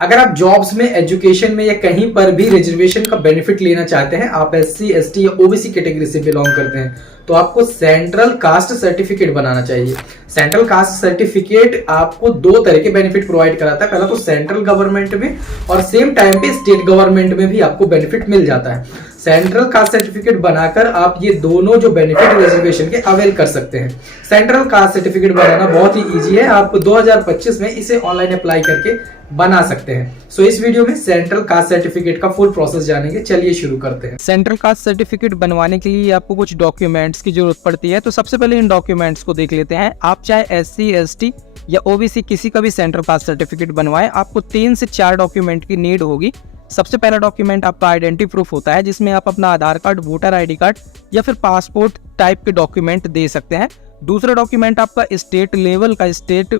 अगर आप जॉब्स में, एजुकेशन में या कहीं पर भी रिजर्वेशन का बेनिफिट लेना चाहते हैं, आप एससी, एसटी या ओबीसी कैटेगरी से बिलोंग करते हैं, तो आपको सेंट्रल कास्ट सर्टिफिकेट बनाना चाहिए। सेंट्रल कास्ट सर्टिफिकेट आपको दो तरह के बेनिफिट प्रोवाइड कराता है। पहला तो सेंट्रल गवर्नमेंट में और सेम टाइम पे स्टेट गवर्नमेंट में भी आपको बेनिफिट मिल जाता है। सेंट्रल कास्ट सर्टिफिकेट बनाकर आप ये दोनों जो बेनिफिट रिजर्वेशन के अवेल कर सकते हैं। सेंट्रल कास्ट सर्टिफिकेट बनाना बहुत ही इजी है, आप 2025 में इसे ऑनलाइन अप्लाई करके बना सकते हैं। सो इस वीडियो में सेंट्रल कास्ट सर्टिफिकेट का फुल प्रोसेस जानेंगे। चलिए शुरू करते हैं। सेंट्रल कास्ट सर्टिफिकेट बनवाने के लिए आपको कुछ डॉक्यूमेंट्स की जरूरत पड़ती है, तो सबसे पहले इन डॉक्यूमेंट्स को देख लेते हैं। आप चाहे एससी, एसटी या ओबीसी किसी का भी सेंट्रल कास्ट सर्टिफिकेट बनवाएं, आपको 3 से 4 डॉक्यूमेंट की नीड होगी। सबसे पहला डॉक्यूमेंट आपका आइडेंटिटी प्रूफ होता है, जिसमें आप अपना आधार कार्ड, वोटर आईडी कार्ड या फिर पासपोर्ट टाइप के डॉक्यूमेंट दे सकते हैं। दूसरा डॉक्यूमेंट आपका स्टेट लेवल का स्टेट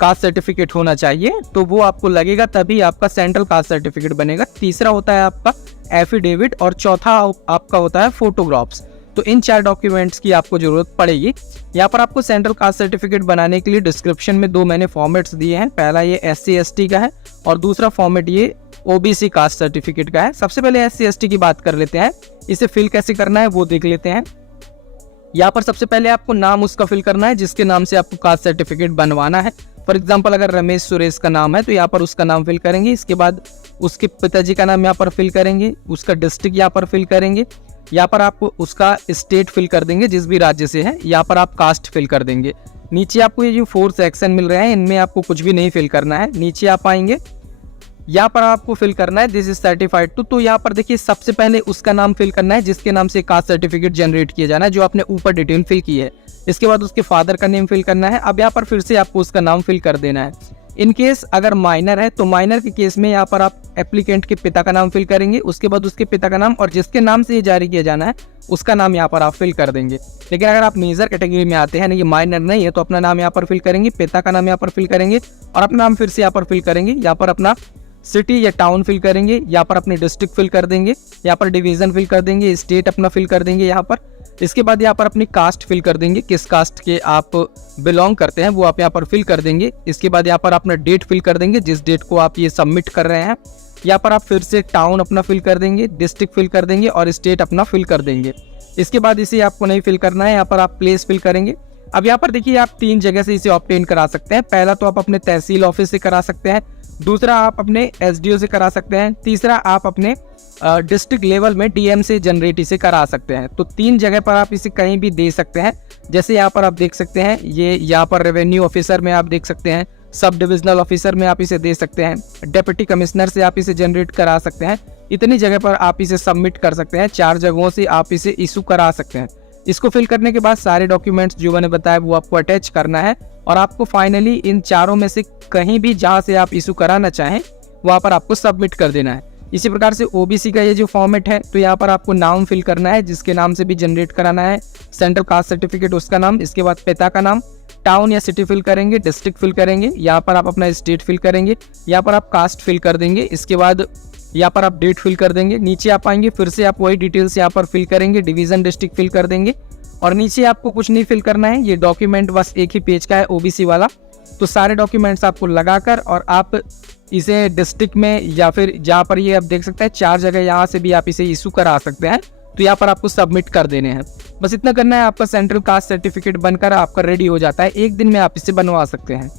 कास्ट सर्टिफिकेट होना चाहिए, तो वो आपको लगेगा तभी आपका सेंट्रल कास्ट सर्टिफिकेट बनेगा। तीसरा होता है आपका एफिडेविट और चौथा आपका होता है फोटोग्राफ्स। तो इन 4 डॉक्यूमेंट्स की आपको जरूरत पड़ेगी। यहाँ पर आपको सेंट्रल कास्ट सर्टिफिकेट बनाने के लिए डिस्क्रिप्शन में 2 मैंने फॉर्मेट्स दिए हैं। पहला ये एससी, एसटी का है और दूसरा फॉर्मेट ये ओबीसी कास्ट सर्टिफिकेट का है। सबसे पहले एससी, एसटी की बात कर लेते हैं। इसे फिल कैसे करना है वो देख लेते हैं। यहाँ पर सबसे पहले आपको नाम उसका फिल करना है जिसके नाम से आपको कास्ट सर्टिफिकेट बनवाना है। फॉर एग्जाम्पल अगर रमेश सुरेश का नाम है तो यहाँ पर उसका नाम फिल करेंगे। इसके बाद उसके पिताजी का नाम यहाँ पर फिल करेंगे, उसका डिस्ट्रिक्ट यहाँ पर फिल करेंगे। यहाँ पर आप उसका स्टेट फिल कर देंगे जिस भी राज्य से है। यहाँ पर आप कास्ट फिल कर देंगे। नीचे आपको ये जो 4 सेक्शन मिल रहे हैं, इनमें आपको कुछ भी नहीं फिल करना है। नीचे आप आएंगे, यहाँ पर आपको फिल करना है दिस इज सर्टिफाइड टू। तो यहाँ पर देखिए सबसे पहले उसका नाम फिल करना है जिसके नाम से कास्ट सर्टिफिकेट जनरेट किया जाना है, जो आपने ऊपर डिटेल फिल की है। इसके बाद उसके फादर का नेम फिल करना है। अब यहाँ पर फिर से आपको उसका नाम फिल कर देना है। इन केस अगर माइनर है तो माइनर के केस में यहाँ पर आप एप्लीकेंट के पिता का नाम फिल करेंगे, उसके बाद उसके पिता का नाम और जिसके नाम से ये जारी किया जाना है उसका नाम यहाँ पर आप फिल कर देंगे। लेकिन अगर आप मेजर कैटेगरी में आते हैं ना, ये माइनर नहीं है, तो अपना नाम यहाँ पर फिल करेंगे, पिता का नाम यहाँ पर फिल करेंगे और अपना नाम फिर से यहाँ पर फिल करेंगे। यहाँ पर अपना सिटी या टाउन फिल करेंगे, यहाँ पर अपने डिस्ट्रिक्ट फिल कर देंगे, यहाँ पर डिवीजन फिल कर देंगे, स्टेट अपना फिल कर देंगे यहाँ पर। इसके बाद यहाँ पर अपनी कास्ट फिल कर देंगे, किस कास्ट के आप बिलोंग करते हैं वो आप यहाँ पर फिल कर देंगे। इसके बाद यहाँ पर अपना डेट फिल कर देंगे, जिस डेट को आप ये सबमिट कर रहे हैं। यहाँ पर आप फिर से टाउन अपना फिल कर देंगे, डिस्ट्रिक्ट फिल कर देंगे और स्टेट अपना फिल कर देंगे। इसके बाद इसे आपको नहीं फिल करना है, यहाँ पर आप प्लेस फिल करेंगे। अब यहाँ पर देखिए आप 3 जगह से इसे ऑब्टेन करा सकते हैं। पहला तो आप अपने तहसील ऑफिस से करा सकते हैं, दूसरा आप अपने एसडीओ से करा सकते हैं, तीसरा आप अपने डिस्ट्रिक्ट लेवल में डीएम से जनरेट इसे करा सकते हैं। तो 3 जगह पर आप इसे कहीं भी दे सकते हैं। जैसे यहाँ पर आप देख सकते हैं, ये यहाँ पर रेवेन्यू ऑफिसर में आप देख सकते हैं, सब डिविजनल ऑफिसर में आप इसे दे सकते हैं, डिप्टी कमिश्नर से आप इसे जनरेट करा सकते हैं। इतनी जगह पर आप इसे सबमिट कर सकते हैं। 4 जगहों से आप इसे इशू करा सकते हैं। इसको फिल करने के बाद सारे डॉक्यूमेंट्स जो मैंने बताया वो आपको अटैच करना है और आपको फाइनली इन 4 में से कहीं भी जहां से आप इशू कराना चाहें वहां पर आपको सबमिट कर देना है। इसी प्रकार से ओबीसी का ये जो फॉर्मेट है, तो यहाँ पर आपको नाम फिल करना है जिसके नाम से भी जनरेट कराना है सेंट्रल कास्ट सर्टिफिकेट, उसका नाम। इसके बाद पिता का नाम, टाउन या सिटी फिल करेंगे, डिस्ट्रिक्ट फिल करेंगे, यहाँ पर आप अपना स्टेट फिल करेंगे, यहाँ पर आप कास्ट फिल कर देंगे। इसके बाद यहाँ पर आप डेट फिल कर देंगे। नीचे आप आएंगे, फिर से आप वही डिटेल्स यहाँ पर फिल करेंगे, डिवीजन डिस्ट्रिक्ट फिल कर देंगे और नीचे आपको कुछ नहीं फिल करना है। ये डॉक्यूमेंट बस एक ही पेज का है ओबीसी वाला। तो सारे डॉक्यूमेंट्स आपको लगाकर और आप इसे डिस्ट्रिक्ट में या फिर जहाँ पर ये आप देख सकते हैं 4 जगह यहाँ से भी आप इसे इशू करा सकते हैं। तो यहाँ पर आपको सबमिट कर देने हैं। बस इतना करना है, आपका सेंट्रल कास्ट सर्टिफिकेट बनकर आपका रेडी हो जाता है। 1 दिन में आप इसे बनवा सकते हैं।